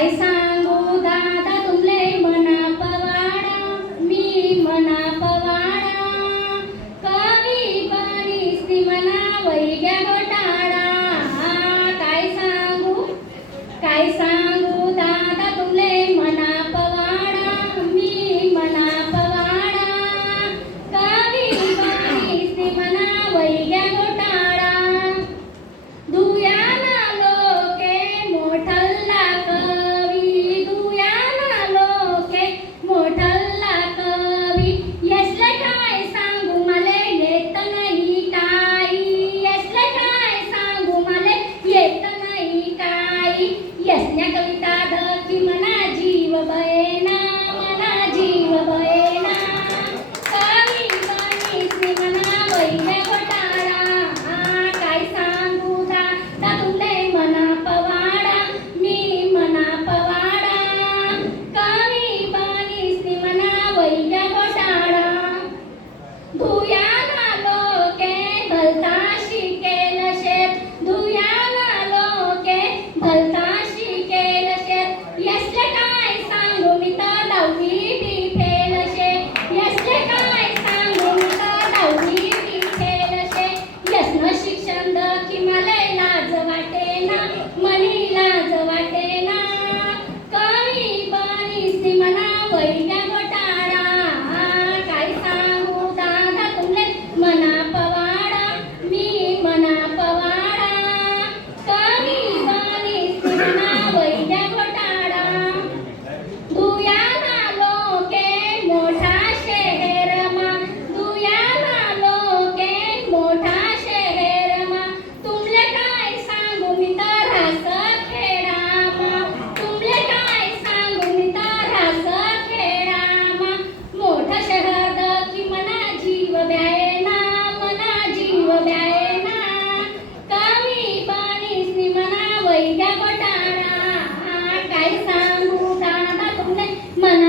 ai a మనము ప్రాణాలున్నాయి మన